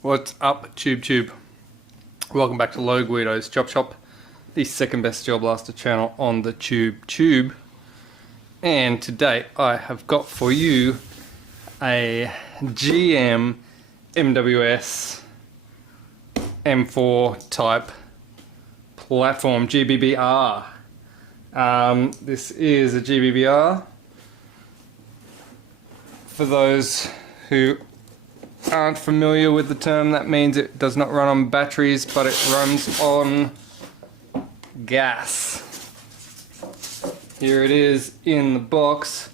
What's up, Tube? Welcome back to Low Guido's Chop Shop, the second best Gel Blaster channel on the Tube. And today I have got for you a GM MWS M4 type platform GBBR. This is a GBBR. For those who aren't familiar with the term, that means it does not run on batteries, but it runs on gas. Here it is in the box.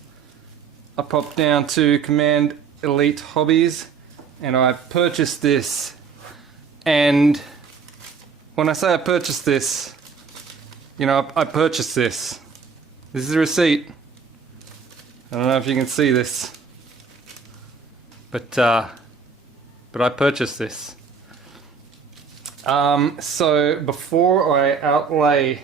I popped down to Command Elite Hobbies and I purchased this. And when I say I purchased this, you know, I purchased this. This is a receipt. I don't know if you can see this, but I purchased this. So before I outlay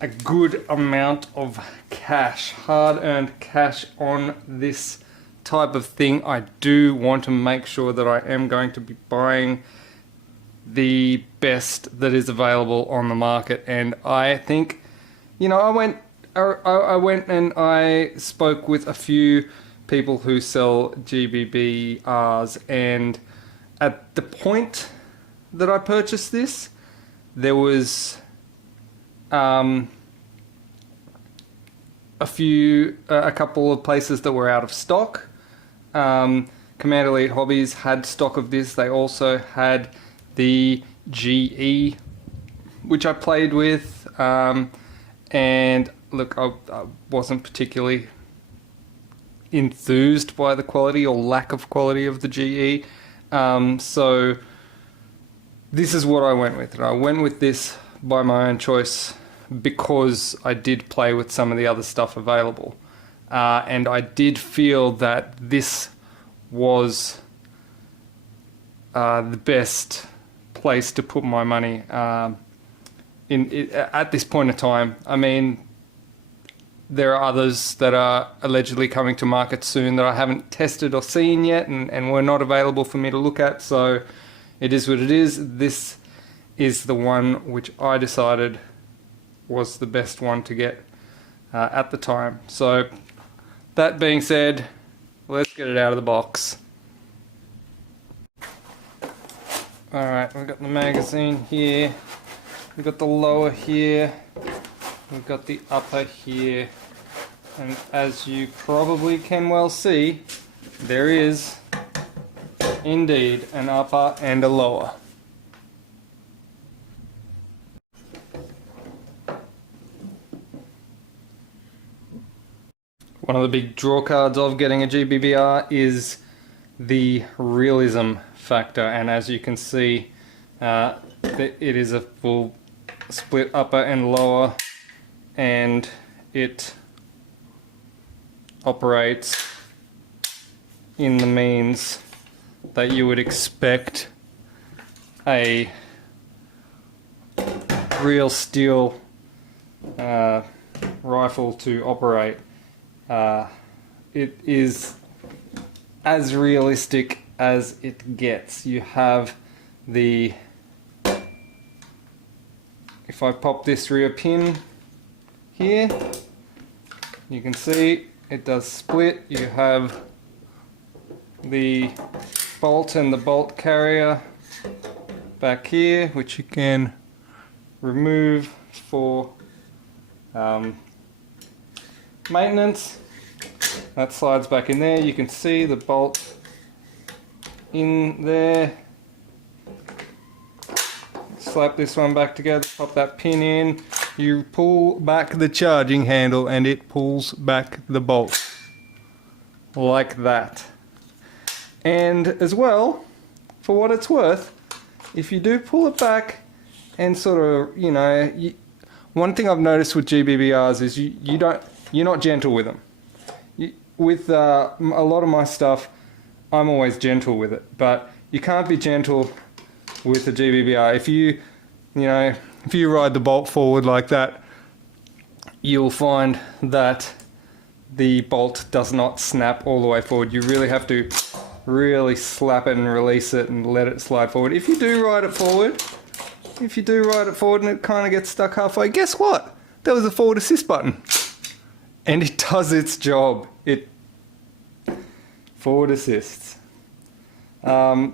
a good amount of cash, hard-earned cash on this type of thing, I do want to make sure that I am going to be buying the best that is available on the market. And I think, you know, I went and I spoke with a few people who sell GBBRs, and at the point that I purchased this, there was a couple of places that were out of stock. Command Elite Hobbies had stock of this. They also had the GE, which I played with, and look, I wasn't particularly enthused by the quality or lack of quality of the GE, so this is what I went with. And I went with this by my own choice because I did play with some of the other stuff available, and I did feel that this was the best place to put my money at this point in time. I mean, there are others that are allegedly coming to market soon that I haven't tested or seen yet, and were not available for me to look at, so it is what it is. This is the one which I decided was the best one to get at the time. So that being said, let's get it out of the box. Alright, we've got the magazine here, we've got the lower here, we've got the upper here, and as you probably can well see, there is indeed an upper and a lower. One of the big draw cards of getting a GBBR is the realism factor, and as you can see, it is a full split upper and lower, and it operates in the means that you would expect a real steel rifle to operate. It is as realistic as it gets. You have the, if I pop this rear pin here, you can see it does split. You have the bolt and the bolt carrier back here, which you can remove for maintenance. That slides back in there. You can see the bolt in there. Slap this one back together, pop that pin in, you pull back the charging handle and it pulls back the bolt like that. And as well, for what it's worth, if you do pull it back and sort of, you know, one thing I've noticed with GBBRs is you're not gentle with them. With a lot of my stuff, I'm always gentle with it, but you can't be gentle with the GBBR. If you ride the bolt forward like that, you'll find that the bolt does not snap all the way forward. You really have to really slap it and release it and let it slide forward. If you do ride it forward, and it kind of gets stuck halfway, guess what? There was a forward assist button. And it does its job. It forward assists. It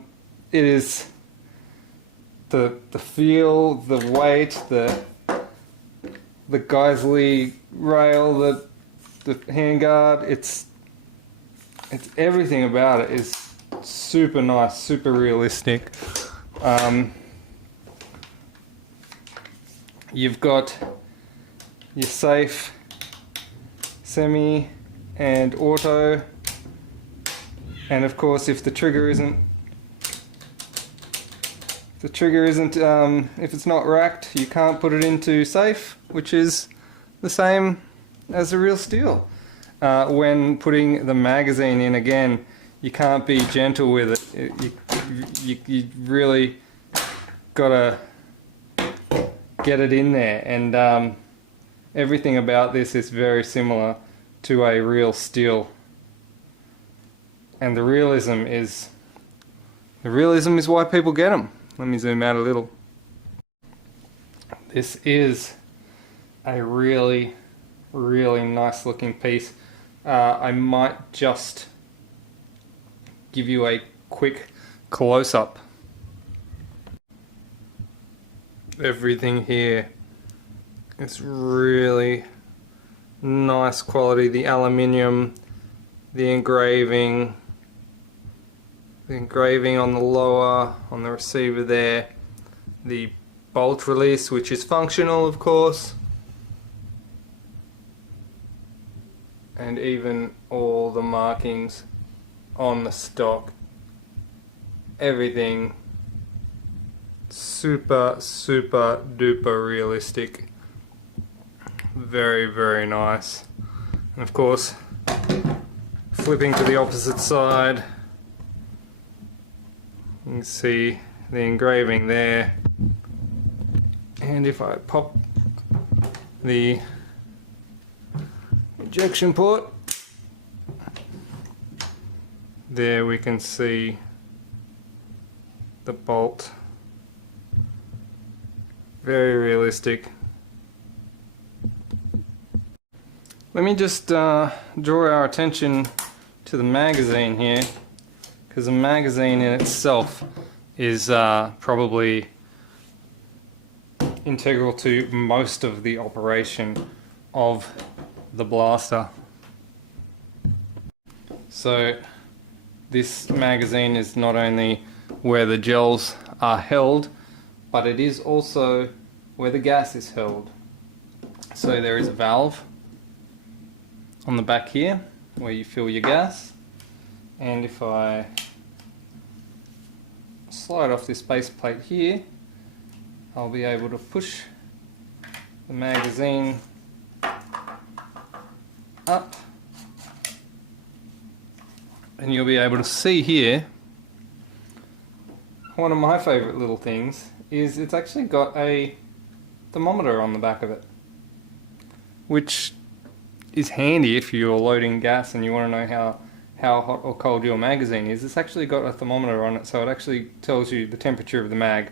is the feel, the weight, the Geisley rail, the handguard. It's everything about it is super nice, super realistic. You've got your safe, semi, and auto, and of course if the trigger isn't if it's not racked, you can't put it into safe, which is the same as the real steel. When putting the magazine in, again, you can't be gentle with it. You really gotta get it in there, and everything about this is very similar to a real steel. And the realism is why people get them. Let me zoom out a little. This is a really, really nice looking piece. I might just give you a quick close-up. Everything here is really nice quality. The aluminium, the engraving on the lower, on the receiver there, the bolt release, which is functional of course, and even all the markings on the stock. Everything super duper realistic. Very, very nice. And of course, flipping to the opposite side, you can see the engraving there. And if I pop the ejection port, there we can see the bolt. Very realistic. Let me just draw our attention to the magazine here, because the magazine in itself is probably integral to most of the operation of the blaster. So this magazine is not only where the gels are held, but it is also where the gas is held. So there is a valve on the back here where you fill your gas, and if I slide off this base plate here, I'll be able to push the magazine up, and you'll be able to see here, one of my favourite little things is it's actually got a thermometer on the back of it, which is handy if you're loading gas and you want to know how hot or cold your magazine is. It's actually got a thermometer on it, so it actually tells you the temperature of the mag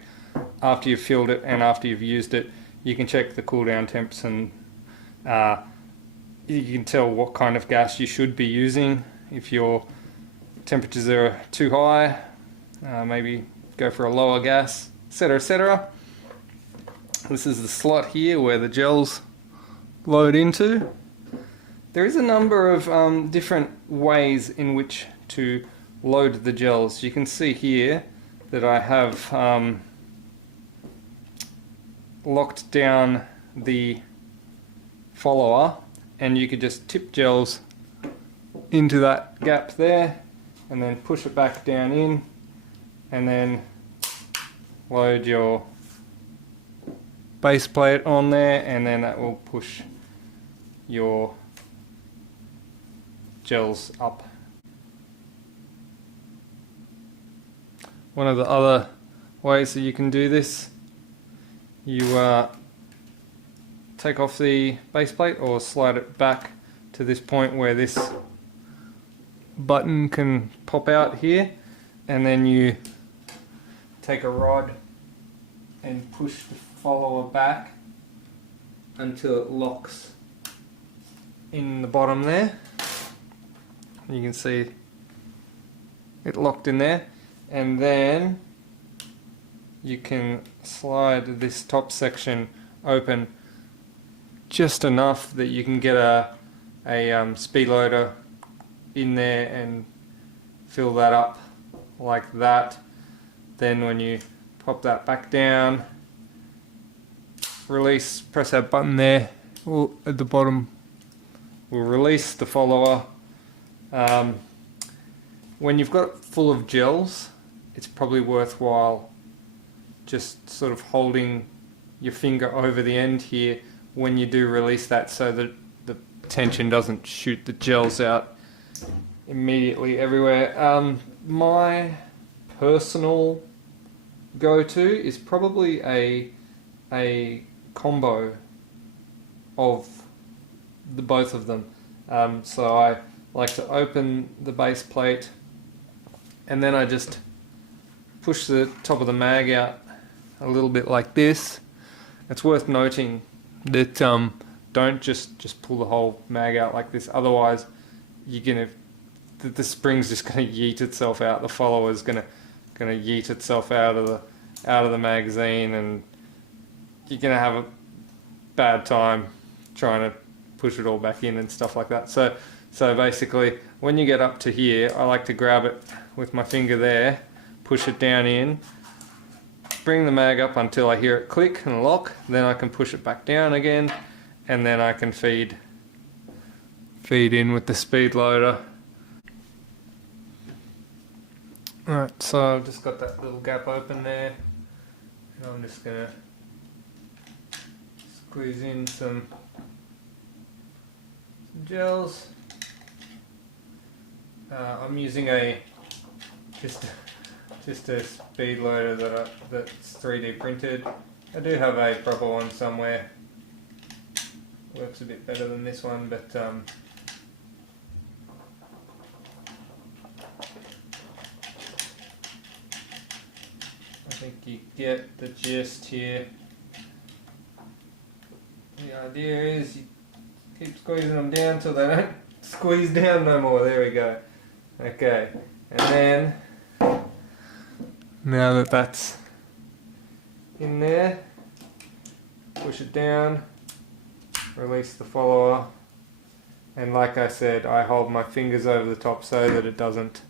after you've filled it and after you've used it. You can check the cool down temps, and you can tell what kind of gas you should be using. If your temperatures are too high, maybe go for a lower gas, etc, etc. This is the slot here where the gels load into. There is a number of different ways in which to load the gels. You can see here that I have locked down the follower, and you could just tip gels into that gap there and then push it back down in, and then load your base plate on there, and then that will push your gels up. One of the other ways that you can do this, you take off the base plate or slide it back to this point where this button can pop out here, and then you take a rod and push the follower back until it locks in the bottom there. You can see it locked in there, and then you can slide this top section open just enough that you can get a speed loader in there and fill that up like that. Then when you pop that back down, release, press that button there at the bottom, will release the follower. When you've got it full of gels, it's probably worthwhile just sort of holding your finger over the end here when you do release that, so that the tension doesn't shoot the gels out immediately everywhere. My personal go-to is probably a combo of the both of them. So I like to open the base plate, and then I just push the top of the mag out a little bit like this. It's worth noting that don't just pull the whole mag out like this, otherwise you're gonna, the spring's just gonna yeet itself out, the follower's gonna yeet itself out of the magazine, and you're gonna have a bad time trying to push it all back in and stuff like that. So basically, when you get up to here, I like to grab it with my finger there, push it down in, bring the mag up until I hear it click and lock, then I can push it back down again, and then I can feed in with the speed loader. Alright, so I've just got that little gap open there, and I'm just gonna squeeze in some gels. I'm using just a speed loader that's 3D printed. I do have a proper one somewhere. Works a bit better than this one, but I think you get the gist here. The idea is you keep squeezing them down till they don't squeeze down no more. There we go. Okay, and then now that that's in there, push it down, release the follower, and like I said, I hold my fingers over the top so that it doesn't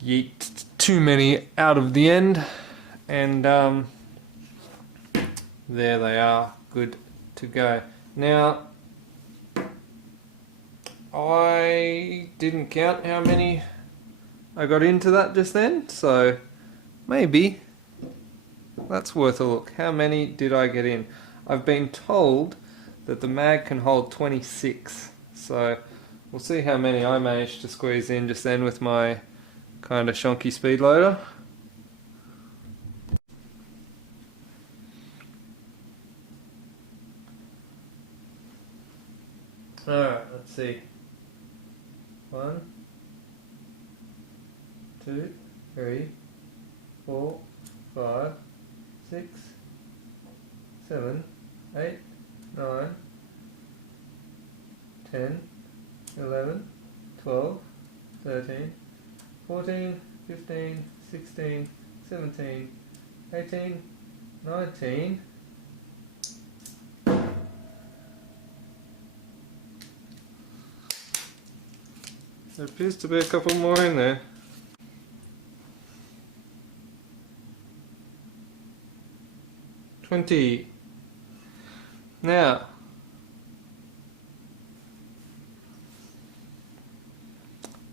yeet too many out of the end, and there they are, good to go. Now, I didn't count how many I got into that just then, so maybe that's worth a look. How many did I get in? I've been told that the mag can hold 26, so we'll see how many I managed to squeeze in just then with my kind of shonky speed loader. Alright, let's see. 1, 2, 3, 4, 5, 6, 7, 8, 9, 10, 11, 12, 13, 14, 15, 16, 17, 18, 19, there appears to be a couple more in there. $20. Now,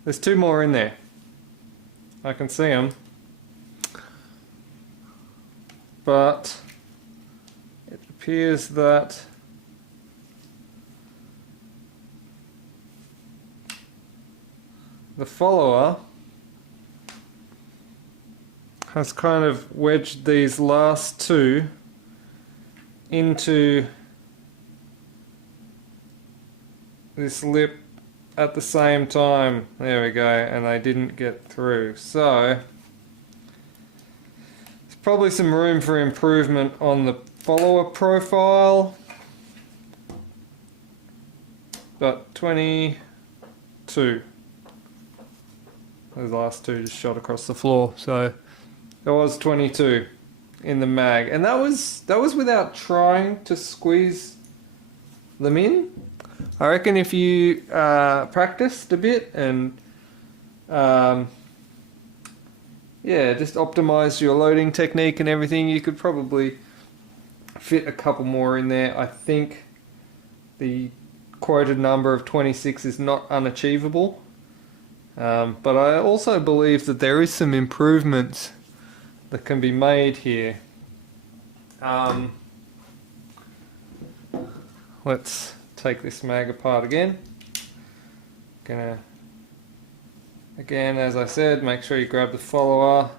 there's 2 more in there. I can see them, but it appears that the follower has kind of wedged these last 2 into this lip at the same time. There we go, and they didn't get through. So there's probably some room for improvement on the follower profile. But 22. Those last two just shot across the floor. So there was 22 in the mag, and that was without trying to squeeze them in. I reckon if you practiced a bit and yeah, just optimize your loading technique and everything, you could probably fit a couple more in there. I think the quoted number of 26 is not unachievable, but I also believe that there is some improvements that can be made here. Let's take this mag apart again. Gonna, again, as I said, make sure you grab the follower,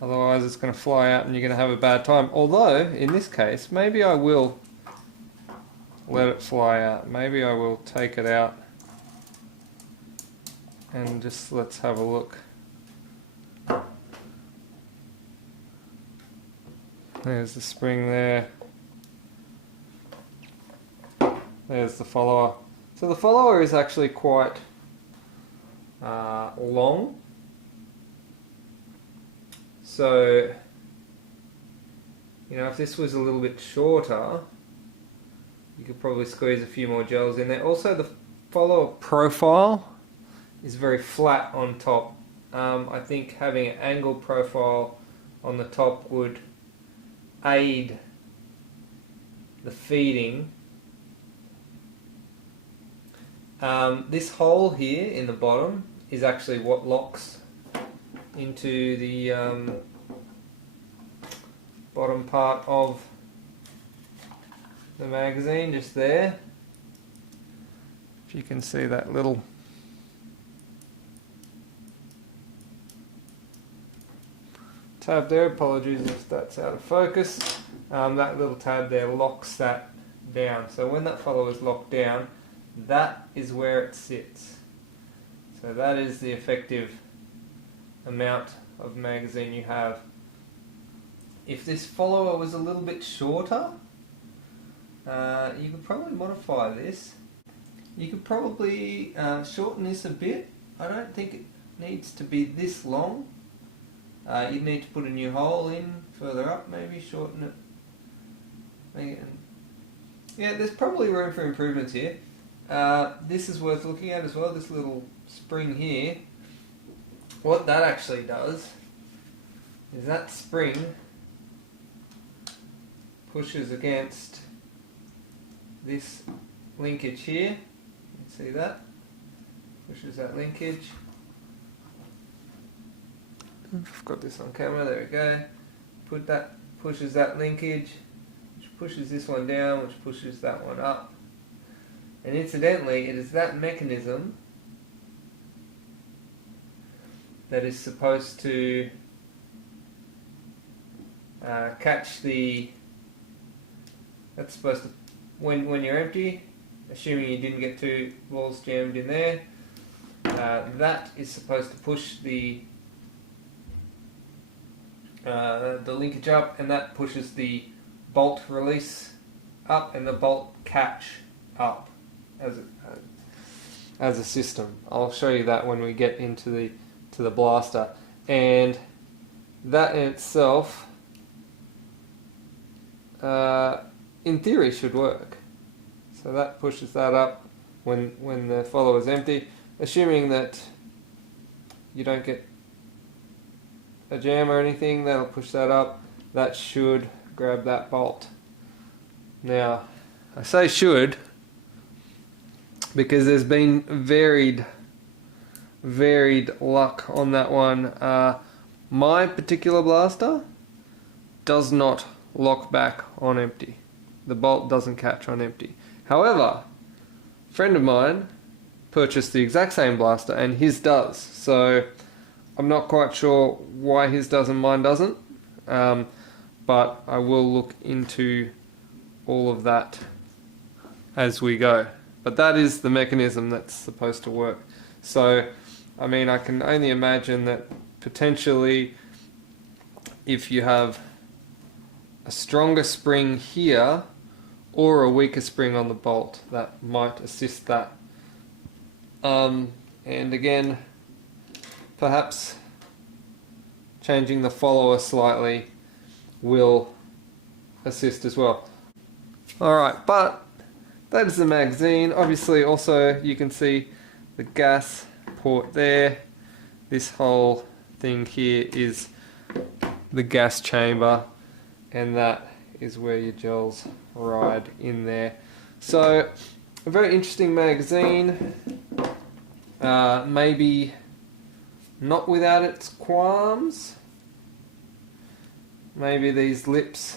otherwise it's going to fly out and you're going to have a bad time. Although, in this case, maybe I will let it fly out. Maybe I will take it out and just let's have a look. There's the spring there. There's the follower. So the follower is actually quite long. So, you know, if this was a little bit shorter, you could probably squeeze a few more gels in there. Also, the follower profile is very flat on top. I think having an angled profile on the top would aid the feeding. This hole here in the bottom is actually what locks into the bottom part of the magazine, just there. If you can see that little tab there, apologies if that's out of focus. That little tab there locks that down. So when that follower is locked down, that is where it sits. So that is the effective amount of magazine you have. If this follower was a little bit shorter, you could probably modify this. You could probably shorten this a bit. I don't think it needs to be this long. You'd need to put a new hole in further up, maybe shorten it. Yeah, there's probably room for improvements here. This is worth looking at as well, this little spring here. What that actually does is that spring pushes against this linkage here. You can see that? Pushes that linkage. I've got this on camera, there we go. Pushes that linkage, which pushes this one down, which pushes that one up. And incidentally, it is that mechanism that is supposed to catch the... That's supposed to, when you're empty, assuming you didn't get two balls jammed in there, that is supposed to push the linkage up, and that pushes the bolt release up and the bolt catch up as a system. I'll show you that when we get into the blaster, and that in itself in theory should work. So that pushes that up when the follower is empty, assuming that you don't get a jam or anything. That'll push that up. That should grab that bolt. Now I say should because there's been varied luck on that one. My particular blaster does not lock back on empty. The bolt doesn't catch on empty. However, a friend of mine purchased the exact same blaster and his does. So I'm not quite sure why his does and mine doesn't. But I will look into all of that as we go. but that is the mechanism that's supposed to work. So, I mean, I can only imagine that potentially if you have a stronger spring here or a weaker spring on the bolt, that might assist that. And again, perhaps changing the follower slightly will assist as well. Alright, but that is the magazine. Obviously also you can see the gas port there. This whole thing here is the gas chamber, and that is where your gels ride in there. So a very interesting magazine, maybe not without its qualms. Maybe these lips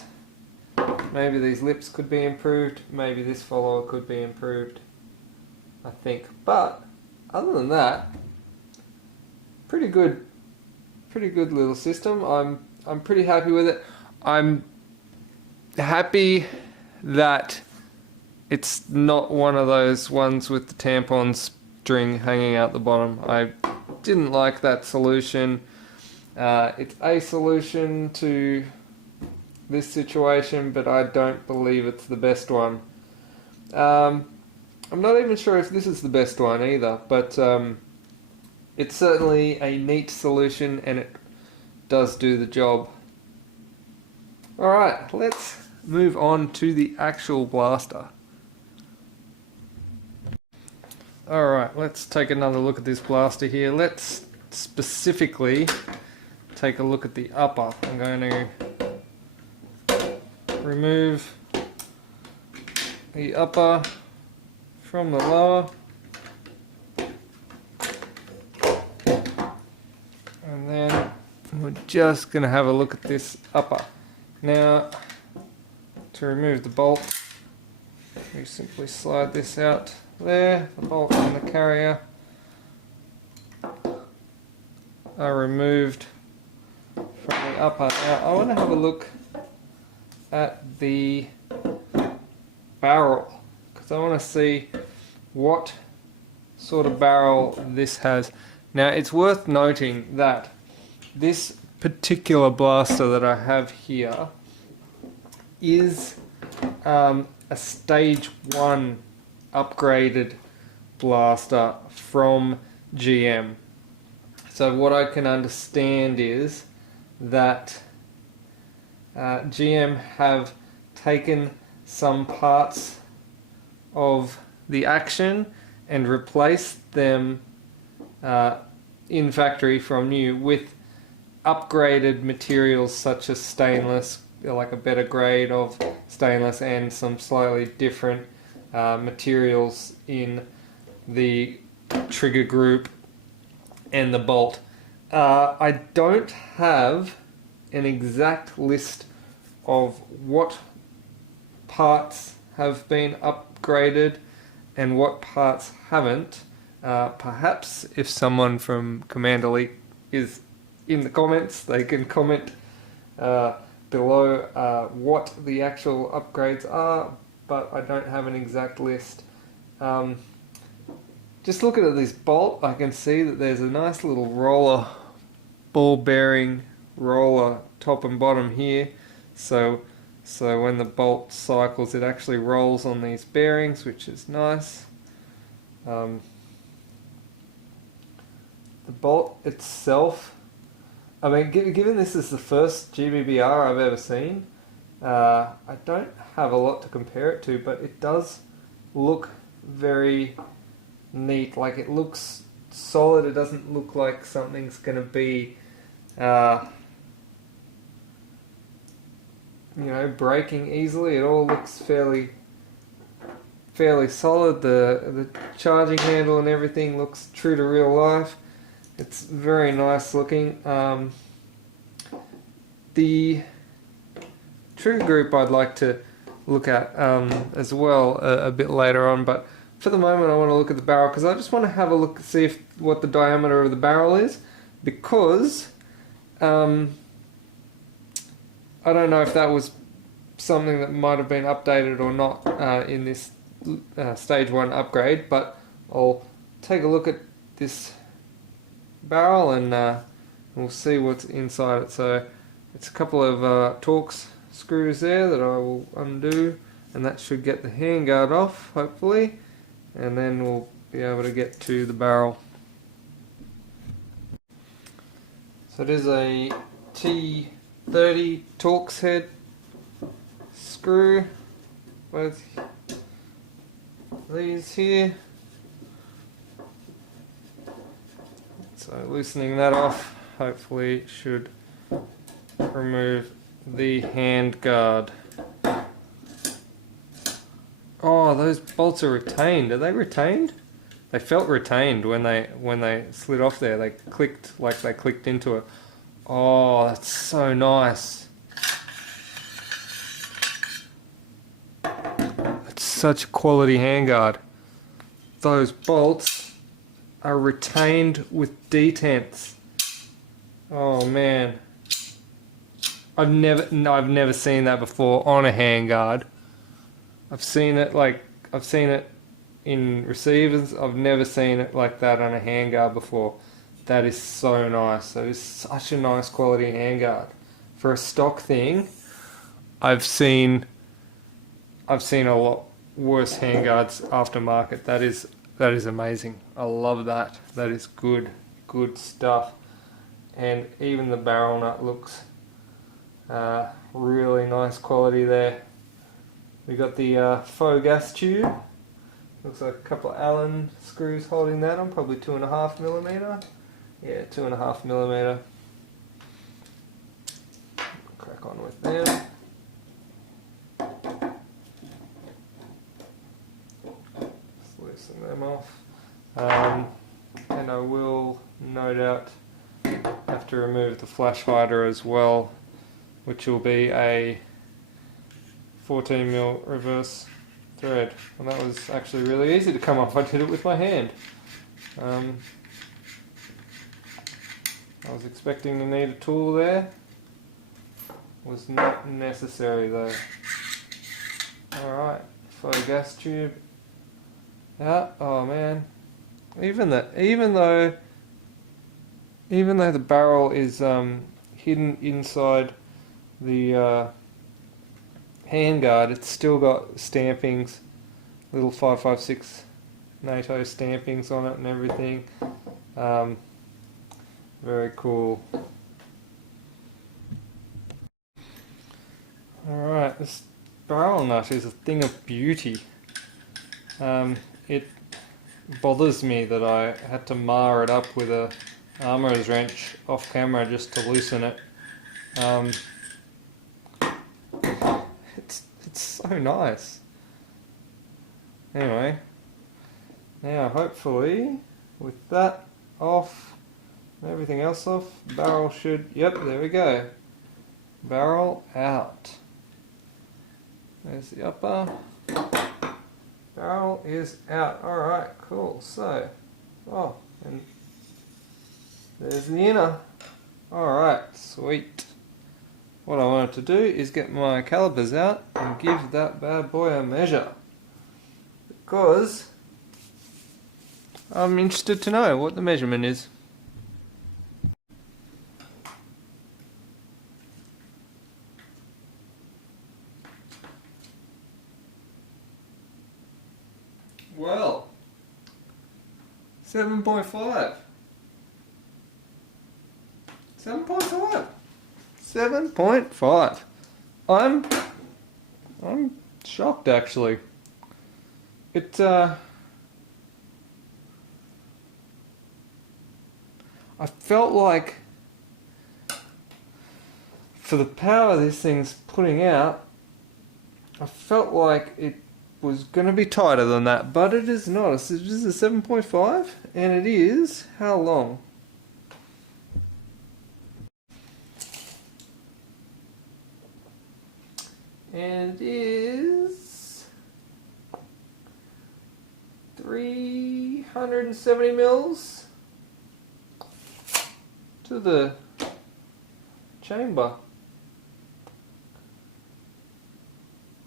could be improved, maybe this follower could be improved, I think. But other than that, pretty good little system. I'm pretty happy with it. I'm happy that it's not one of those ones with the tampon string hanging out the bottom. I didn't like that solution. It's a solution to this situation, but I don't believe it's the best one. I'm not even sure if this is the best one either, but it's certainly a neat solution and it does do the job. Alright, let's move on to the actual blaster. Alright, let's take another look at this blaster here. Let's specifically take a look at the upper. I'm going to remove the upper from the lower, and then we're just going to have a look at this upper. Now, to remove the bolt, we simply slide this out there. The bolt and the carrier are removed from the upper. Now I want to have a look at the barrel, because I want to see what sort of barrel this has. Now it's worth noting that this particular blaster that I have here is a stage 1 upgraded blaster from GM. So what I can understand is that GM have taken some parts of the action and replaced them in factory from new with upgraded materials such as stainless, like a better grade of stainless, and some slightly different materials in the trigger group and the bolt. I don't have an exact list of what parts have been upgraded and what parts haven't. Perhaps if someone from Commander League is in the comments, they can comment below what the actual upgrades are, but I don't have an exact list. Just looking at this bolt, I can see that there's a nice little roller, ball bearing roller top and bottom here, so when the bolt cycles it actually rolls on these bearings, which is nice. The bolt itself, I mean, given this is the first GBBR I've ever seen, I don't have a lot to compare it to, but it does look very neat. Like, it looks solid. It doesn't look like something's going to be breaking easily. It all looks fairly solid. The charging handle and everything looks true to real life. It's very nice looking. The trigger group I'd like to look at as well a bit later on, but for the moment I want to look at the barrel, because I just want to have a look, see what the diameter of the barrel is, because I don't know if that was something that might have been updated or not in this stage 1 upgrade, but I'll take a look at this barrel and we'll see what's inside it. So it's a couple of Torx screws there that I will undo, and that should get the handguard off hopefully, and then we'll be able to get to the barrel. So it is a T30 Torx head screw, both these here. So loosening that off hopefully should remove the hand guard. Oh, those bolts are retained. Are they retained? They felt retained when they slid off there. They clicked like they clicked into it. Oh, that's so nice. That's such a quality handguard. Those bolts are retained with detents. Oh man. I've never seen that before on a handguard. I've seen it in receivers. I've never seen it like that on a handguard before. That is so nice. That is such a nice quality handguard. For a stock thing, I've seen a lot worse handguards aftermarket. That is amazing. I love that. That is good stuff. And even the barrel nut looks really nice quality there. We got the faux gas tube. Looks like a couple of Allen screws holding that on, probably 2.5mm. Yeah, 2.5mm. Crack on with them. Just loosen them off. And I will no doubt have to remove the flash hider as well, which will be a 14mm reverse thread. And that was actually really easy to come off. I did it with my hand. I was expecting to need a tool there. Was not necessary though. Alright, faux gas tube. Yeah, oh man. Even though the barrel is hidden inside the handguard, it's still got stampings, little 556 NATO stampings on it and everything. Very cool. Alright, this barrel nut is a thing of beauty. It bothers me that I had to mar it up with a armourer's wrench off camera just to loosen it. It's so nice. Anyway, now hopefully with that off and everything else off, barrel should, yep, there we go. Barrel out. There's the upper. Barrel is out. Alright, cool. So, oh, and there's the inner. Alright, sweet. What I wanted to do is get my calipers out and give that bad boy a measure, because I'm interested to know what the measurement is. Well, 7.5. 7.5. 7.5. I'm shocked actually. I felt like for the power this thing's putting out, I felt like it was going to be tighter than that, but it is not. This is a 7.5 and it is how long? And it is 370 mils to the chamber.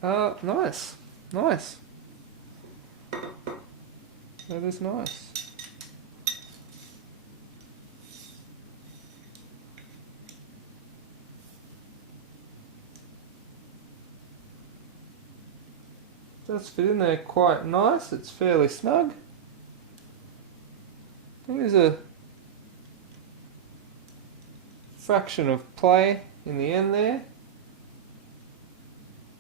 Nice. That is nice. Does fit in there quite nice. It's fairly snug. There's a fraction of play in the end there.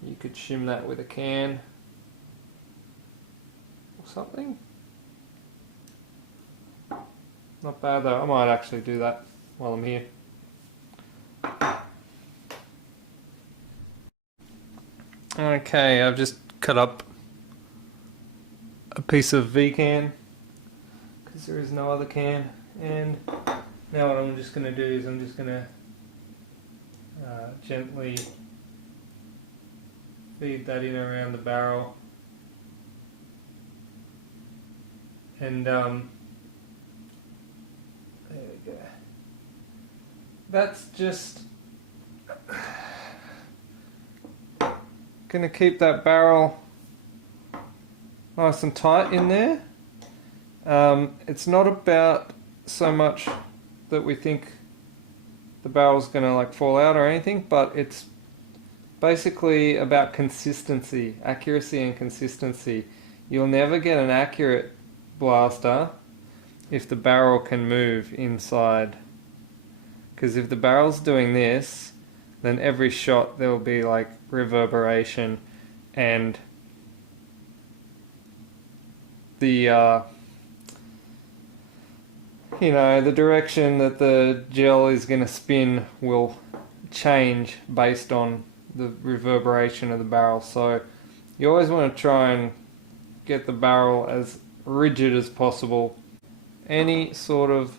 You could shim that with a can or something. Not bad though. I might actually do that while I'm here. Okay, I've just cut up a piece of V-can because there is no other can, and now what I'm just going to do is I'm just going to gently feed that in around the barrel, and there we go. That's just going to keep that barrel nice and tight in there. It's not about so much that we think the barrel's going to like fall out or anything, but it's basically about consistency, accuracy and consistency. You'll never get an accurate blaster if the barrel can move inside, because if the barrel's doing this, then every shot there will be like reverberation, and the you know, the direction that the gel is going to spin will change based on the reverberation of the barrel. So you always want to try and get the barrel as rigid as possible. Any sort of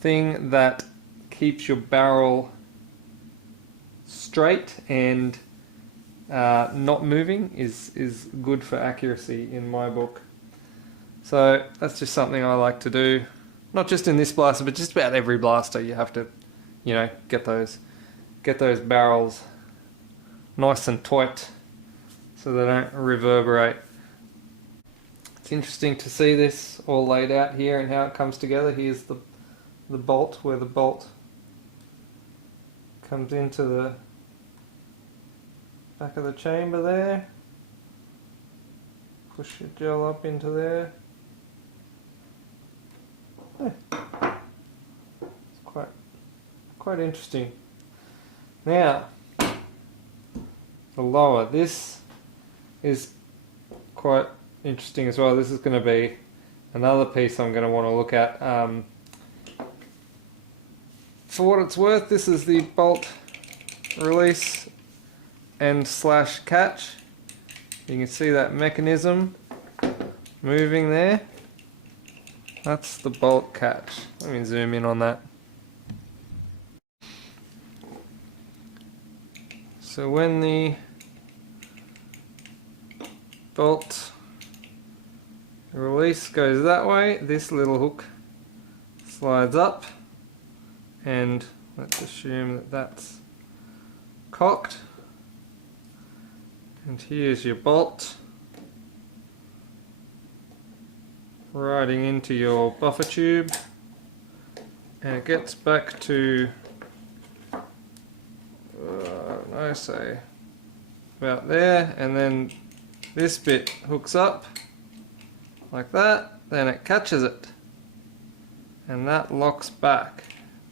thing that keeps your barrel straight and not moving is good for accuracy in my book. So that's just something I like to do, not just in this blaster, but just about every blaster. You have to, you know, get those barrels nice and tight so they don't reverberate. It's interesting to see this all laid out here and how it comes together. Here's the bolt, where the bolt comes into the back of the chamber there. Push your gel up into there. It's quite interesting. Now, the lower. This is quite interesting as well. This is going to be another piece I'm going to want to look at. For what it's worth, this is the bolt release and slash catch. You can see that mechanism moving there. That's the bolt catch. Let me zoom in on that. So when the bolt release goes that way, this little hook slides up, and let's assume that that's cocked. And here's your bolt riding into your buffer tube, and it gets back to I say about there, and then this bit hooks up like that, then it catches it and that locks back,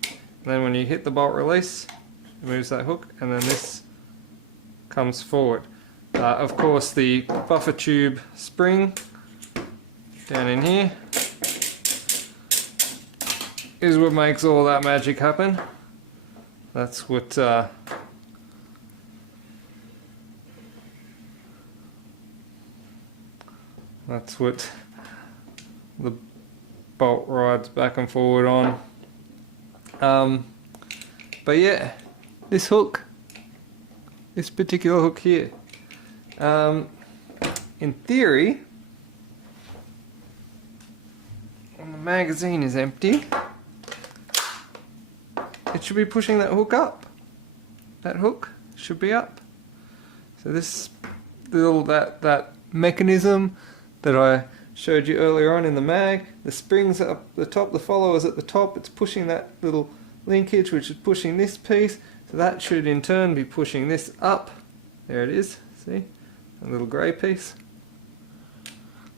and then when you hit the bolt release it moves that hook, and then this comes forward. Of course the buffer tube spring down in here is what makes all that magic happen. That's what the bolt rides back and forward on. But yeah, this hook, this particular hook here, in theory, when the magazine is empty, it should be pushing that hook up. That hook should be up. So this little that mechanism that I showed you earlier on in the mag. The spring's up the top, the follower's at the top, it's pushing that little linkage which is pushing this piece, so that should in turn be pushing this up. There it is, see? A little grey piece.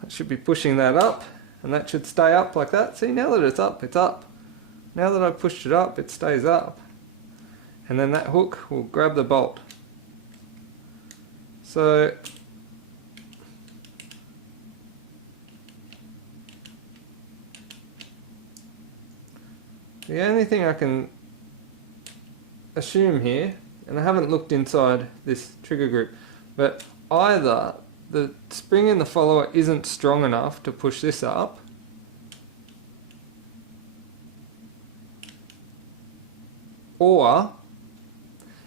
That should be pushing that up, and that should stay up like that. See, now that it's up, it's up. Now that I've pushed it up, it stays up. And then that hook will grab the bolt. So the only thing I can assume here, and I haven't looked inside this trigger group, but either the spring in the follower isn't strong enough to push this up, or,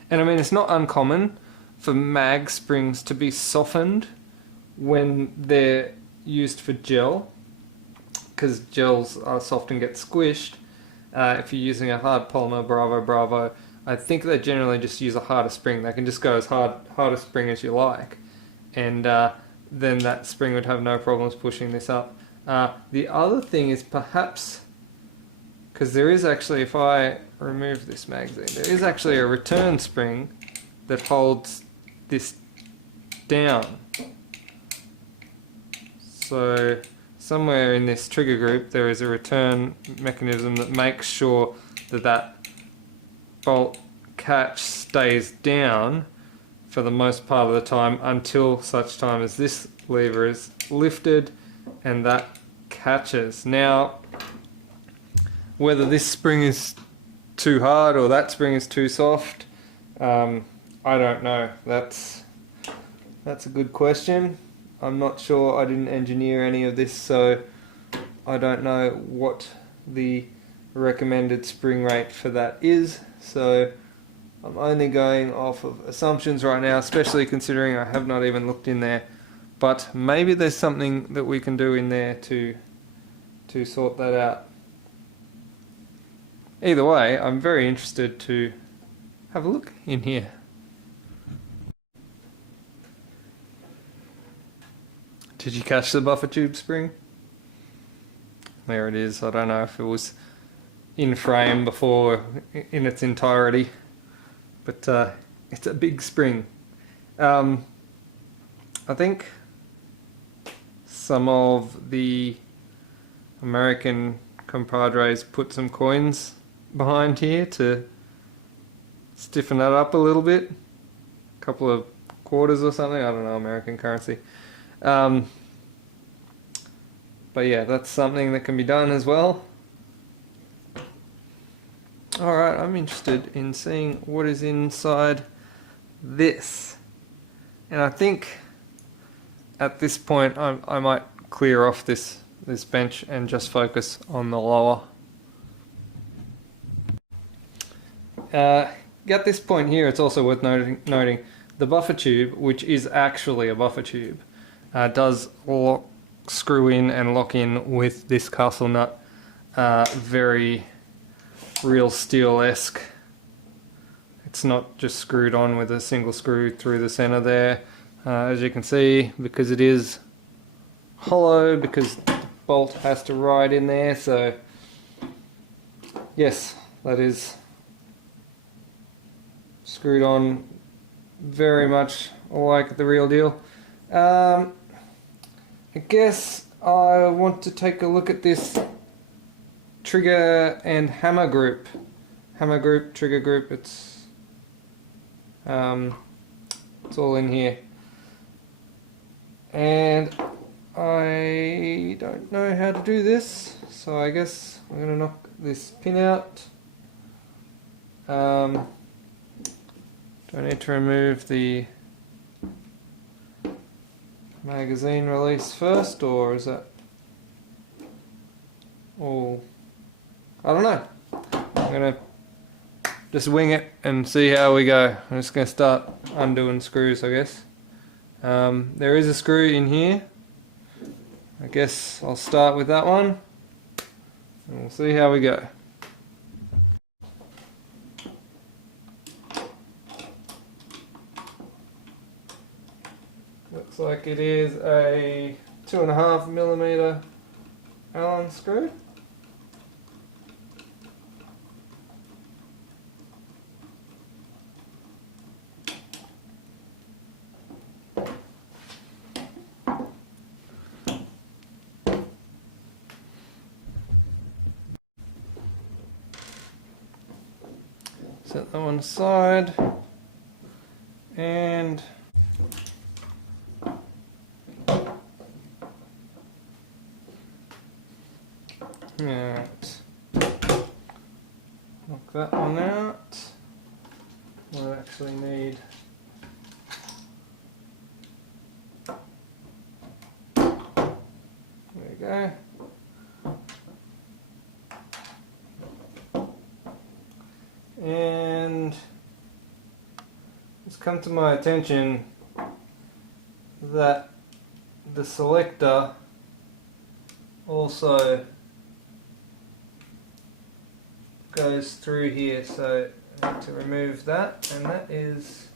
and I mean it's not uncommon for mag springs to be softened when they're used for gel, because gels are soft and get squished. If you're using a hard polymer, Bravo, I think they generally just use a harder spring. They can just go as hard a spring as you like, and then that spring would have no problems pushing this up. The other thing is perhaps, because there is actually, if I remove this magazine, there is actually a return spring that holds this down. So somewhere in this trigger group there is a return mechanism that makes sure that that bolt catch stays down for the most part of the time until such time as this lever is lifted and that catches. Now, whether this spring is too hard or that spring is too soft, I don't know. That's a good question. I'm not sure. I didn't engineer any of this, so I don't know what the recommended spring rate for that is. So I'm only going off of assumptions right now, especially considering I have not even looked in there. But maybe there's something that we can do in there to sort that out. Either way, I'm very interested to have a look in here. Did you catch the buffer tube spring? There it is. I don't know if it was in frame before in its entirety, but it's a big spring. I think some of the American compadres put some coins behind here to stiffen that up a little bit. A couple of quarters or something, I don't know, American currency. But yeah, that's something that can be done as well. Alright, I'm interested in seeing what is inside this. And I think at this point I might clear off this bench and just focus on the lower. At this point here, it's also worth noting the buffer tube, which is actually a buffer tube, does screw in and lock in with this castle nut, very real steel-esque. It's not just screwed on with a single screw through the center there, as you can see, because it is hollow, because the bolt has to ride in there. So yes, that is screwed on very much like the real deal. I guess I want to take a look at this trigger and hammer group. Hammer group, trigger group, it's all in here. And I don't know how to do this, so I guess I'm going to knock this pin out. Do I need to remove the magazine release first, or is that all? I don't know. I'm going to just wing it and see how we go. I'm just going to start undoing screws, I guess. There is a screw in here. I guess I'll start with that one and we'll see how we go. Got Looks like it is a 2.5mm Allen screw. Set that one aside, and right, knock that one out. We'll actually need there we go. And it's come to my attention that the selector also goes through here, so I need to remove that, and that is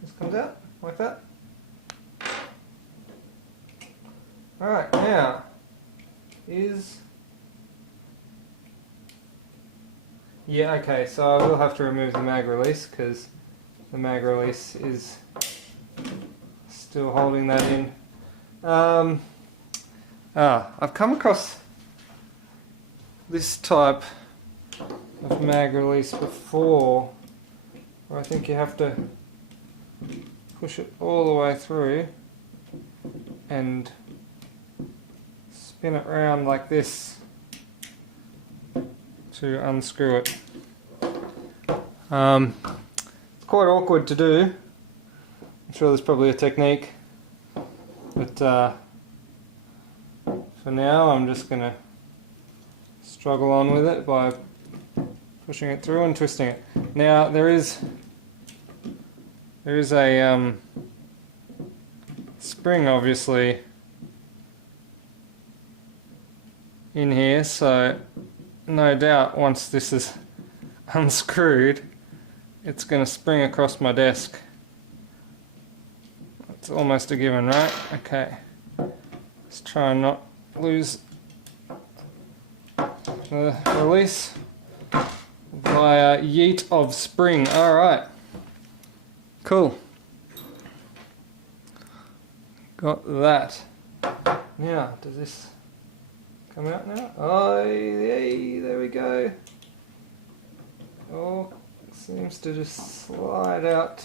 this comes out like that. Alright, now yeah, okay, so I will have to remove the mag release because the mag release is still holding that in. I've come across this type of mag release before, where I think you have to push it all the way through and spin it around like this to unscrew it. It's quite awkward to do. I'm sure there's probably a technique, but for now I'm just going to struggle on with it by pushing it through and twisting it. Now there is a spring obviously in here, so no doubt once this is unscrewed it's going to spring across my desk. It's almost a given, right? Okay, let's try and not lose the release via yeet of spring. Alright, cool, got that. Now does this come out now? Oh, yay, there we go. Oh, seems to just slide out.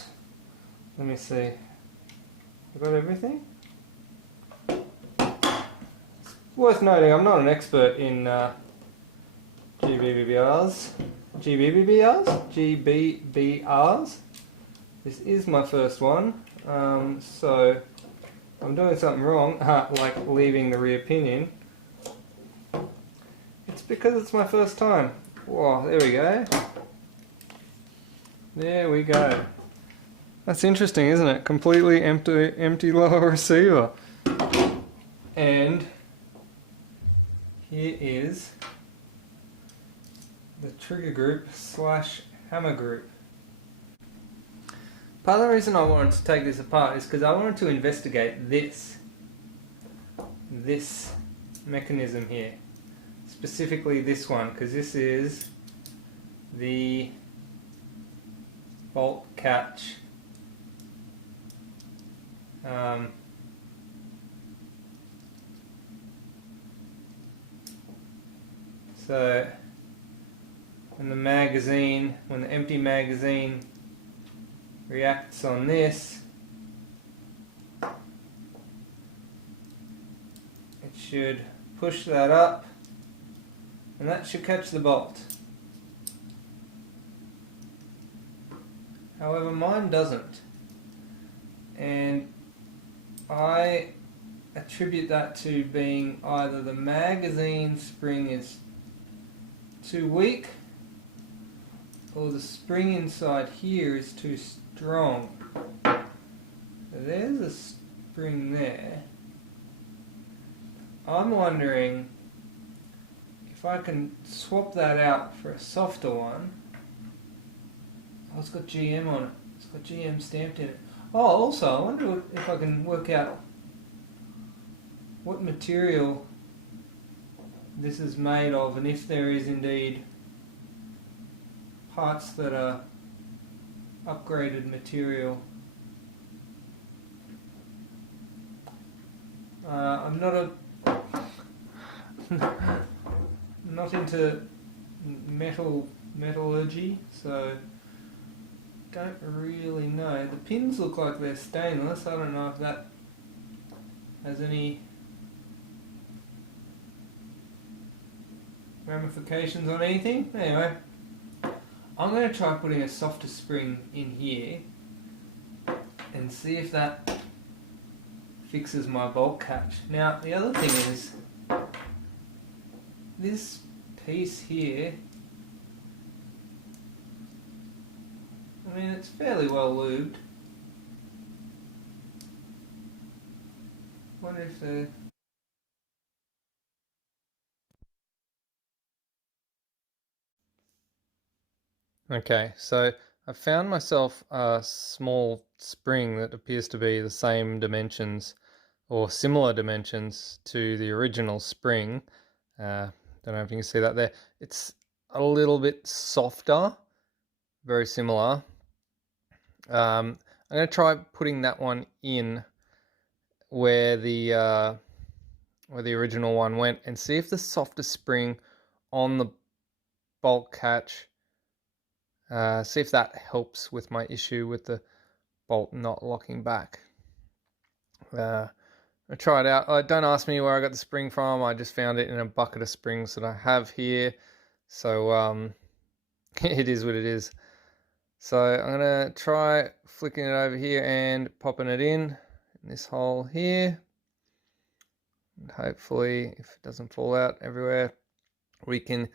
Let me see. I got everything? It's worth noting I'm not an expert in GBBRs. GBBRs? This is my first one, so I'm doing something wrong, like leaving the rear pin in. It's because it's my first time. Whoa, there we go. There we go. That's interesting, isn't it? Completely empty lower receiver. And here is the trigger group / hammer group. Part of the reason I wanted to take this apart is because I wanted to investigate this mechanism here. Specifically this one, because this is the bolt catch so when the empty magazine reacts on this, it should push that up and that should catch the bolt. However, mine doesn't, and I attribute that to being either the magazine spring is too weak or the spring inside here is too strong. So there's a spring there. I'm wondering if I can swap that out for a softer one. Oh, it's got GM on it. It's got GM stamped in it. Oh, also, I wonder if I can work out what material this is made of, and if there is indeed parts that are upgraded material. I'm not into metallurgy, so don't really know. The pins look like they're stainless. I don't know if that has any ramifications on anything. Anyway, I'm going to try putting a softer spring in here and see if that fixes my bolt catch. Now, the other thing is, this piece here, I mean, it's fairly well lubed. Wonder if the... Okay, so I found myself a small spring that appears to be the same dimensions or similar dimensions to the original spring. Don't know if you can see that there. It's a little bit softer, very similar. I'm going to try putting that one in where the original one went and see if the softer spring on the bolt catch, see if that helps with my issue with the bolt not locking back. I try it out. Don't ask me where I got the spring from. I just found it in a bucket of springs that I have here. So it is what it is. So I'm going to try flicking it over here and popping it in this hole here. And hopefully, if it doesn't fall out everywhere, we can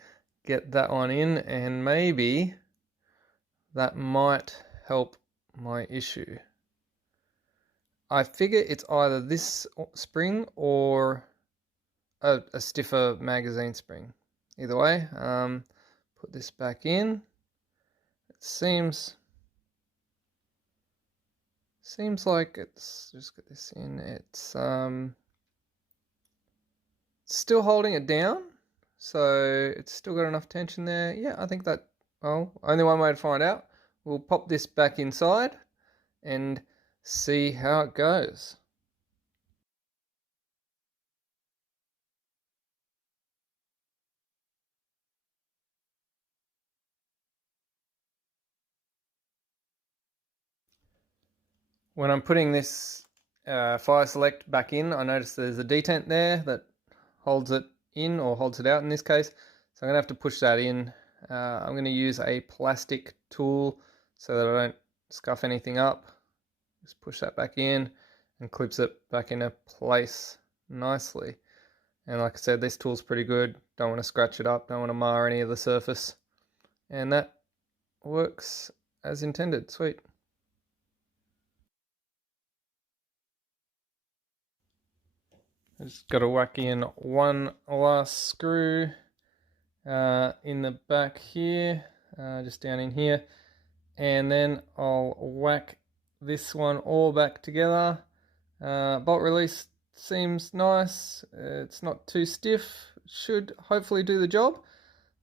get that one in, and maybe that might help my issue. I figure it's either this spring or a stiffer magazine spring. Either way, put this back in. It seems like it's, just get this in, it's still holding it down, so it's still got enough tension there. Yeah, I think that, well, only one way to find out. We'll pop this back inside and see how it goes. When I'm putting this fire select back in, I notice there's a detent there that holds it in, or holds it out in this case. So I'm going to have to push that in. I'm going to use a plastic tool so that I don't scuff anything up. Just push that back in and clips it back into place nicely. And like I said, this tool's pretty good. Don't want to scratch it up, don't want to mar any of the surface. And that works as intended. Sweet. I just got to whack in one last screw in the back here, just down in here, and then I'll whack this one all back together. Bolt release seems nice. It's not too stiff. Should hopefully do the job.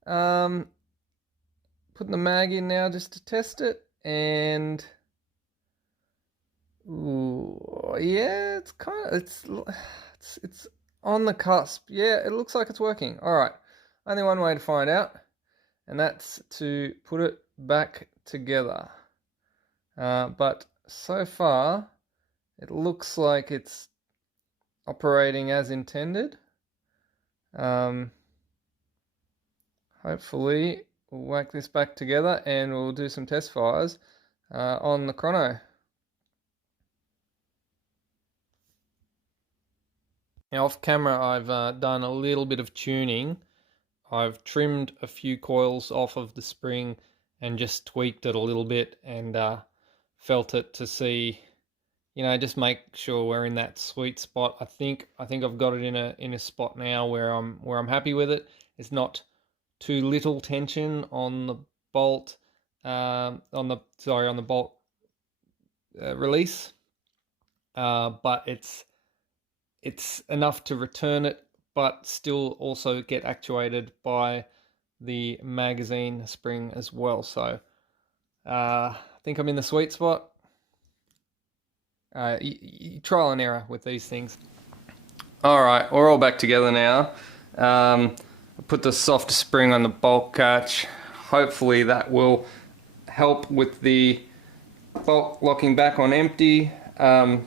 Putting the mag in now just to test it, and ooh, yeah, it's kind of, it's on the cusp. Yeah, it looks like it's working. All right, only one way to find out, and that's to put it back together. But so far, it looks like it's operating as intended. Hopefully, we'll whack this back together and we'll do some test fires on the chrono. Now, off camera, I've done a little bit of tuning. I've trimmed a few coils off of the spring and just tweaked it a little bit and felt it to see, you know, just make sure we're in that sweet spot. I think I've got it in a spot now where I'm happy with it. It's not too little tension on the bolt, on the bolt release, but it's enough to return it, but still also get actuated by the magazine spring as well. So I think I'm in the sweet spot. Trial and error with these things. All right, we're all back together now. Put the soft spring on the bolt catch. Hopefully that will help with the bolt locking back on empty. I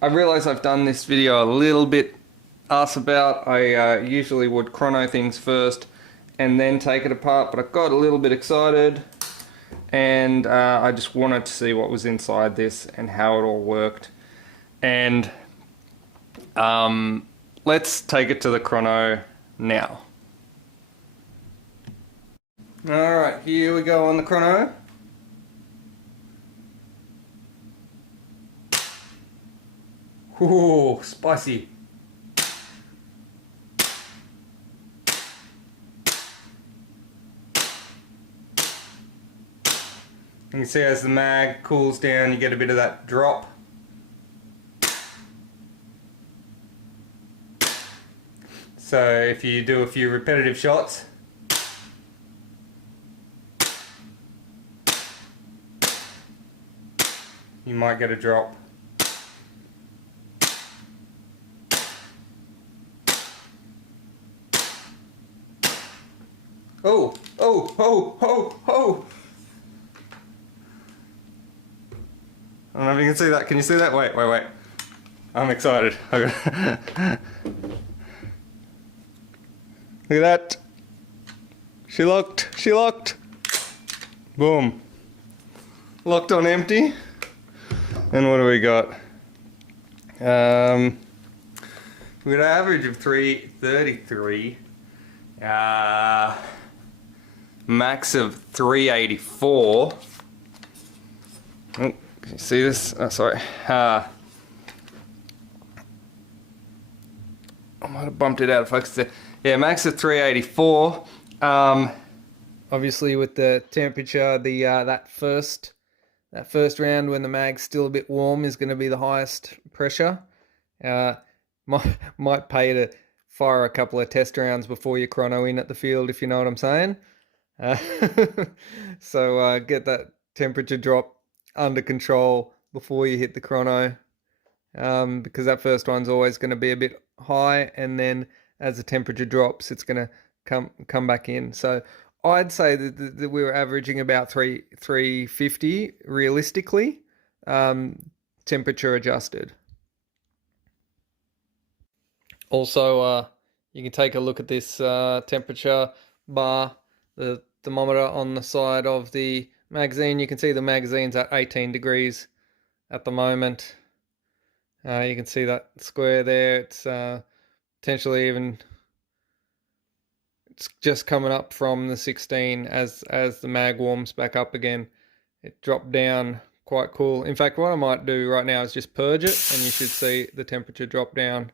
realize I've done this video a little bit ass about. I usually would chrono things first and then take it apart, but I got a little bit excited and I just wanted to see what was inside this and how it all worked. And let's take it to the chrono now. Alright, here we go on the chrono. Ooh, spicy. You can see as the mag cools down, you get a bit of that drop. So if you do a few repetitive shots, you might get a drop. Oh, oh, oh, oh, oh! I don't know if you can see that. Can you see that? Wait, wait, wait. I'm excited. Look at that. She locked. She locked. Boom. Locked on empty. And what do we got? We got an average of 333. Max of 384. Oh, can you see this? Oh, sorry. I might have bumped it out of focus there. Yeah, max of 384. Obviously, with the temperature, that first round when the mag's still a bit warm is going to be the highest pressure. Might pay to fire a couple of test rounds before you chrono in at the field, if you know what I'm saying. So get that temperature drop under control before you hit the chrono, because that first one's always going to be a bit high, and then as the temperature drops, it's going to come back in. So I'd say that we were averaging about 350 realistically, temperature adjusted. Also, you can take a look at this temperature bar, the thermometer on the side of the magazine. You can see the magazine's at 18 degrees at the moment. You can see that square there. It's potentially even, it's just coming up from the 16 as the mag warms back up again. It dropped down quite cool. In fact, what I might do right now is just purge it, and you should see the temperature drop down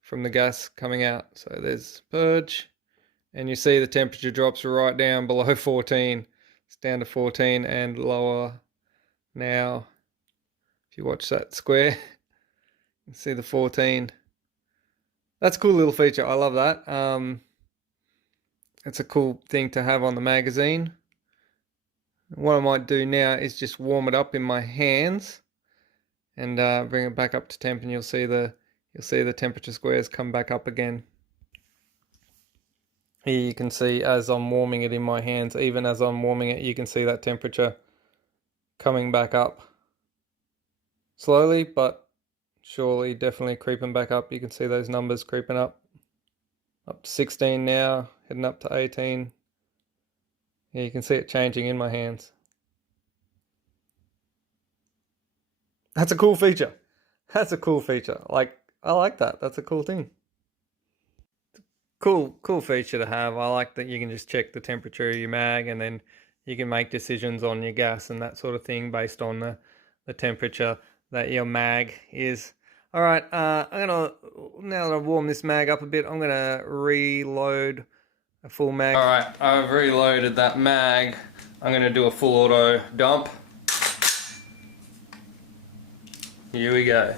from the gas coming out. So there's purge, and you see the temperature drops right down below 14. It's down to 14 and lower now. If you watch that square, you can see the 14. That's a cool little feature. I love that. It's a cool thing to have on the magazine. What I might do now is just warm it up in my hands and bring it back up to temp, and you'll see the temperature squares come back up again. Here you can see as I'm warming it in my hands, even as I'm warming it, you can see that temperature coming back up. Slowly, but surely, definitely creeping back up. You can see those numbers creeping up. Up to 16 now, heading up to 18. Yeah, you can see it changing in my hands. That's a cool feature. That's a cool feature. I like that. That's a cool thing. Cool feature to have. I like that you can just check the temperature of your mag, and then you can make decisions on your gas and that sort of thing based on the temperature that your mag is. All right, now that I've warmed this mag up a bit, I'm gonna reload a full mag. Alright, I've reloaded that mag. I'm going to do a full auto dump. Here we go.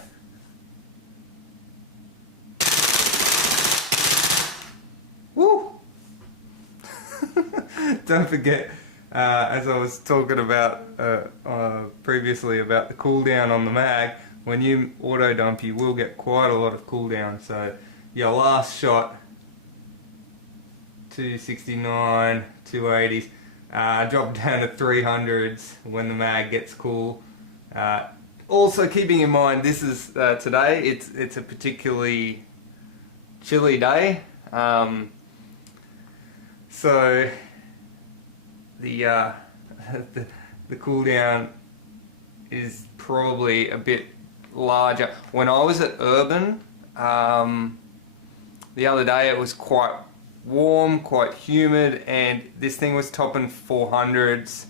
Woo! Don't forget, as I was talking about previously about the cooldown on the mag, when you auto dump you will get quite a lot of cooldown. So your last shot, 269, 280s, drop down to 300s when the mag gets cool. Also keeping in mind, this is today, it's a particularly chilly day, so the cooldown is probably a bit larger. When I was at Urban the other day, it was quite warm, quite humid, and this thing was topping 400s.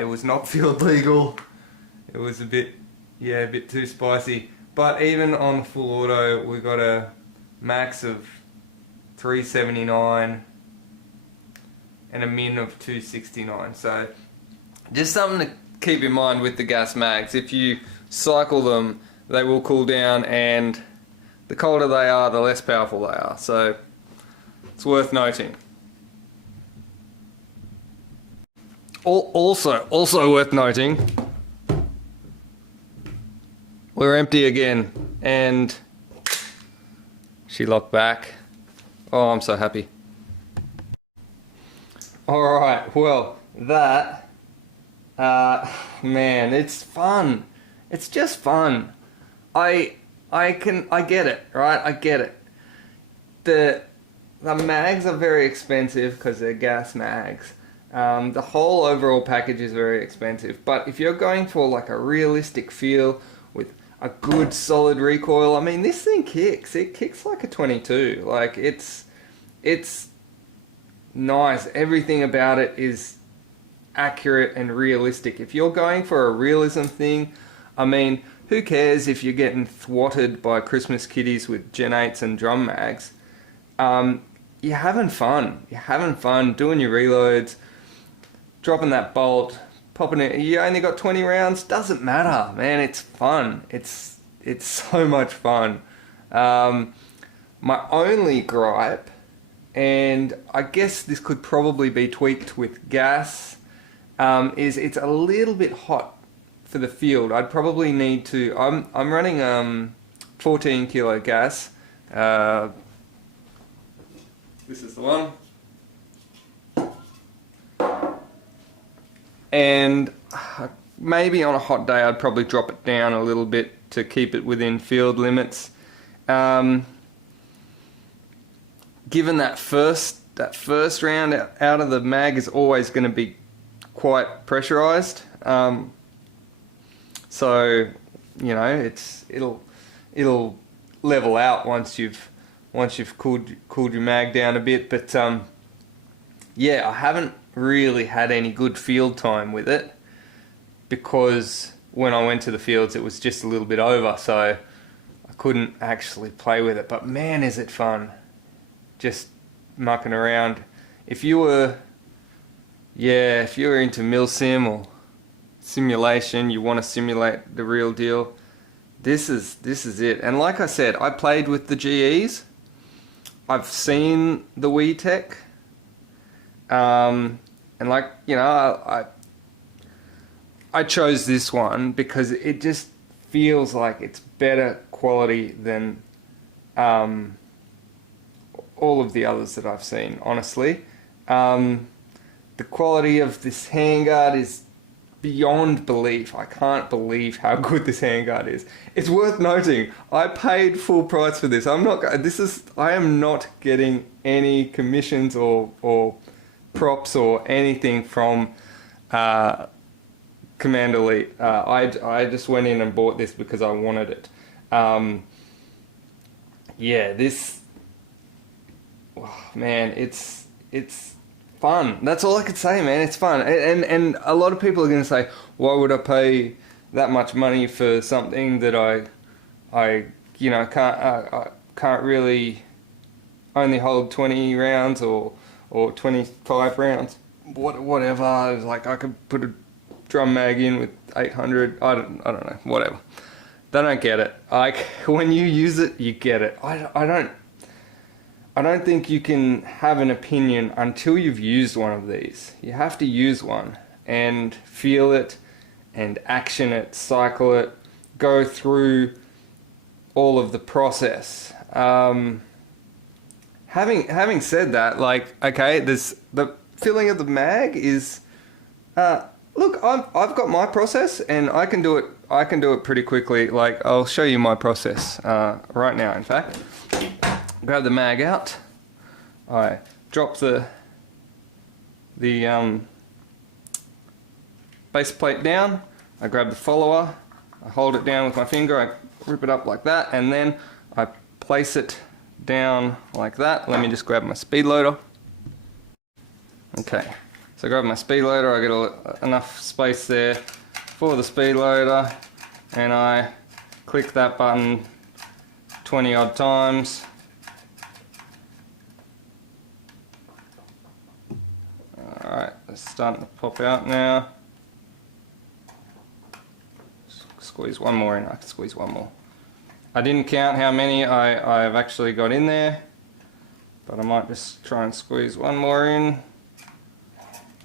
It was not field legal. It was a bit too spicy. But even on full auto, we got a max of 379 and a min of 269. So just something to keep in mind with the gas mags. If you cycle them, they will cool down, and the colder they are, the less powerful they are. So it's worth noting. Also worth noting, we're empty again, and she locked back. Oh, I'm so happy. Alright, well, that, man, it's fun. It's just fun. I get it, right? I get it. The mags are very expensive because they're gas mags. The whole overall package is very expensive, but if you're going for like a realistic feel with a good solid recoil, I mean, this thing kicks. It kicks like a 22. Like, it's nice. Everything about it is accurate and realistic. If you're going for a realism thing, I mean, who cares if you're getting thwarted by Christmas kiddies with Gen 8s and drum mags? You're having fun. You're having fun doing your reloads, dropping that bolt, popping it. You only got 20 rounds. Doesn't matter, man. It's fun. It's so much fun. My only gripe, and I guess this could probably be tweaked with gas, is it's a little bit hot for the field. I'd probably need to. I'm running 14 kilo gas. This is the one. And maybe on a hot day I'd probably drop it down a little bit to keep it within field limits. Given that first round out of the mag is always going to be quite pressurized, so you know it'll level out once you've cooled your mag down a bit. But yeah, I haven't really had any good field time with it, because when I went to the fields it was just a little bit over, so I couldn't actually play with it. But man, is it fun just mucking around. If you were into milsim or simulation, you want to simulate the real deal, this is it. And like I said, I played with the GEs. I've seen the WeTech, and like, you know, I chose this one because it just feels like it's better quality than all of the others that I've seen, honestly. The quality of this handguard is beyond belief. I can't believe how good this handguard is. It's worth noting, I paid full price for this. I am not getting any commissions or props or anything from Command Elite. I just went in and bought this because I wanted it. Yeah, this, oh, man, it's fun. That's all I could say, man. It's fun. And a lot of people are going to say, why would I pay that much money for something that I can't really only hold 20 rounds or or 25 rounds, whatever. It was like I could put a drum mag in with 800. I don't know, whatever. They don't get it. Like when you use it, you get it. I don't think you can have an opinion until you've used one of these. You have to use one and feel it and action it, cycle it, go through all of the process. Having said that, like, okay, the filling of the mag is, look, I've got my process and I can do it pretty quickly. Like, I'll show you my process right now, in fact. Grab the mag out, I drop the base plate down, I grab the follower, I hold it down with my finger, I rip it up like that, and then I place it down like that. Let me just grab my speed loader. Okay, so I grab my speed loader, I get enough space there for the speed loader, and I click that button 20 odd times. Alright, it's starting to pop out now. Squeeze one more in, I can squeeze one more. I didn't count how many I've actually got in there, but I might just try and squeeze one more in.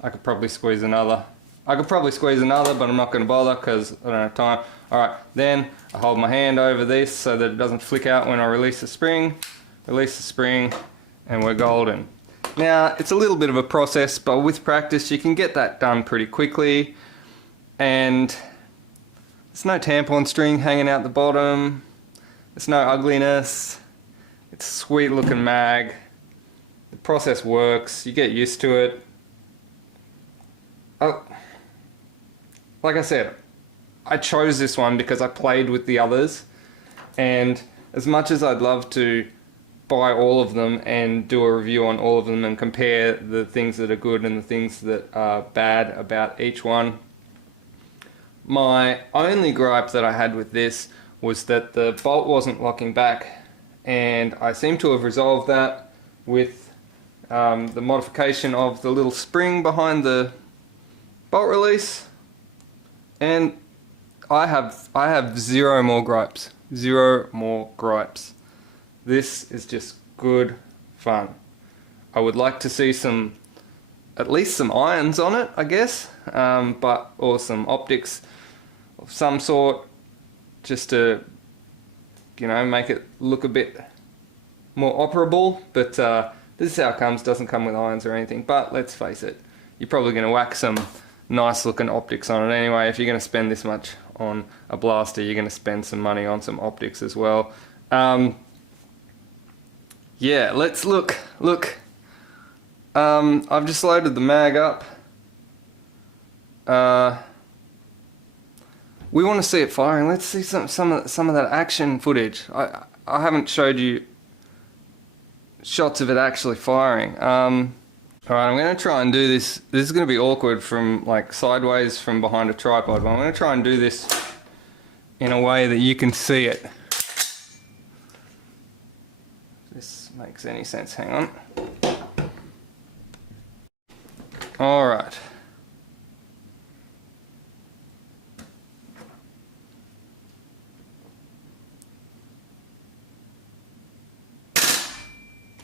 I could probably squeeze another. But I'm not going to bother because I don't have time. Alright, then I hold my hand over this so that it doesn't flick out when I release the spring. Release the spring, and we're golden. Now, it's a little bit of a process, but with practice you can get that done pretty quickly. And there's no tampon string hanging out the bottom. There's no ugliness. It's a sweet looking mag. The process works. You get used to it. Like I said, I chose this one because I played with the others, and as much as I'd love to buy all of them and do a review on all of them and compare the things that are good and the things that are bad about each one, my only gripe that I had with this was that the bolt wasn't locking back, and I seem to have resolved that with the modification of the little spring behind the bolt release, and I have zero more gripes. Zero more gripes. This is just good fun. I would like to see at least some irons on it, I guess, or some optics of some sort, just to, you know, make it look a bit more operable. But this is how it comes. Doesn't come with irons or anything. But let's face it, you're probably going to whack some nice looking optics on it anyway. If you're going to spend this much on a blaster, you're going to spend some money on some optics as well. Yeah, let's look. I've just loaded the mag up. We want to see it firing. Let's see some of that action footage. I haven't showed you shots of it actually firing. Alright, I'm going to try and do this. This is going to be awkward from like sideways from behind a tripod, but I'm going to try and do this in a way that you can see it. If this makes any sense. Hang on. Alright.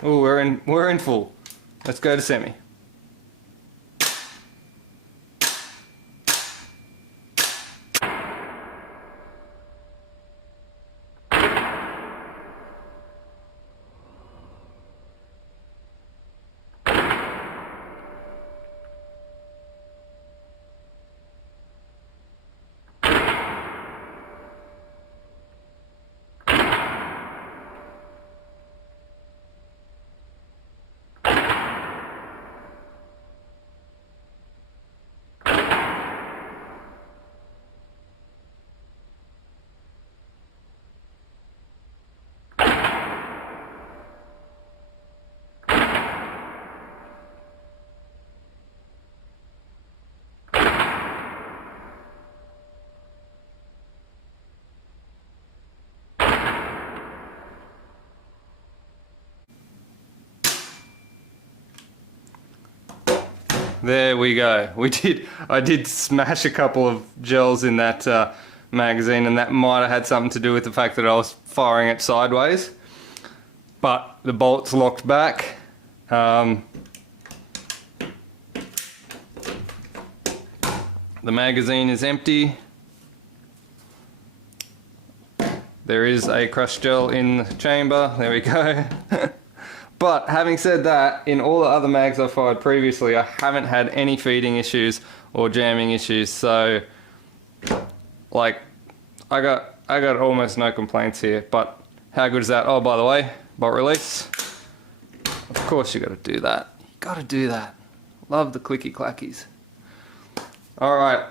Oh, we're in full. Let's go to semi. There we go. I did smash a couple of gels in that magazine, and that might have had something to do with the fact that I was firing it sideways. But the bolt's locked back. The magazine is empty. There is a crushed gel in the chamber. There we go. But having said that, in all the other mags I fired previously, I haven't had any feeding issues or jamming issues. So, like, I got almost no complaints here. But how good is that? Oh, by the way, bolt release. Of course you got to do that. You got to do that. Love the clicky clackies. All right.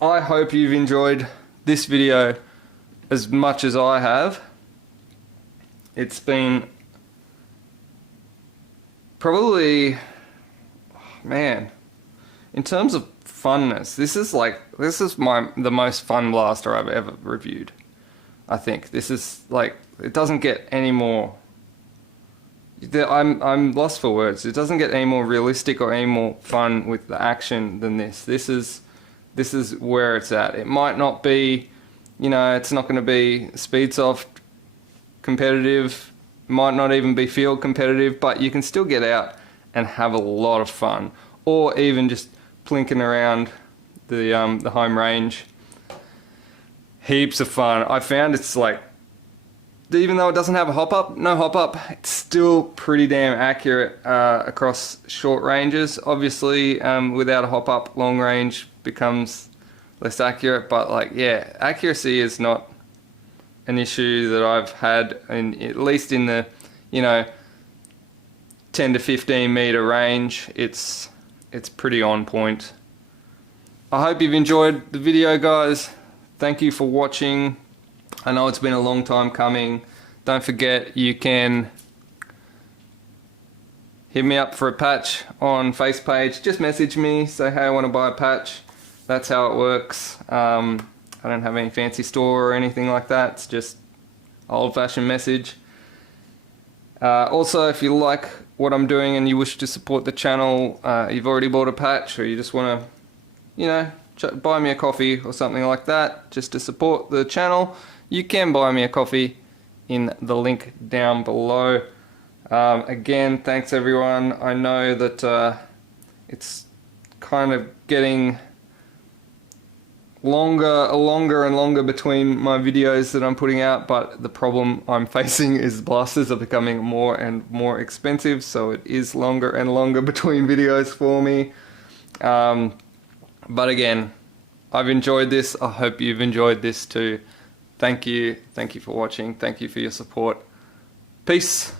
I hope you've enjoyed this video as much as I have. It's been probably, man, in terms of funness, this is the most fun blaster I've ever reviewed. I think this is like, it doesn't get any more, I'm lost for words. It doesn't get any more realistic or any more fun with the action than this. This is where it's at. It might not be, you know, it's not going to be Speedsoft competitive, might not even be field competitive, but you can still get out and have a lot of fun, or even just plinking around the home range. Heaps of fun. I found it's like, even though it doesn't have a hop-up, no hop-up, it's still pretty damn accurate across short ranges. Obviously, without a hop-up, long range becomes less accurate, but like, yeah, accuracy is not an issue that I've had, at least in the, you know, 10 to 15 meter range. It's pretty on point. I hope you've enjoyed the video, guys. Thank you for watching. I know it's been a long time coming. Don't forget, you can hit me up for a patch on FacePage. Just message me, say, hey, I want to buy a patch. That's how it works. I don't have any fancy store or anything like that. It's just old-fashioned message. Also, if you like what I'm doing and you wish to support the channel, you've already bought a patch, or you just want to, you know, buy me a coffee or something like that, just to support the channel, you can buy me a coffee in the link down below. Again, thanks everyone. I know that it's kind of getting longer and longer between my videos that I'm putting out, but the problem I'm facing is blasters are becoming more and more expensive, so it is longer and longer between videos for me. But again, I've enjoyed this. I hope you've enjoyed this too. Thank you for watching. Thank you for your support. Peace.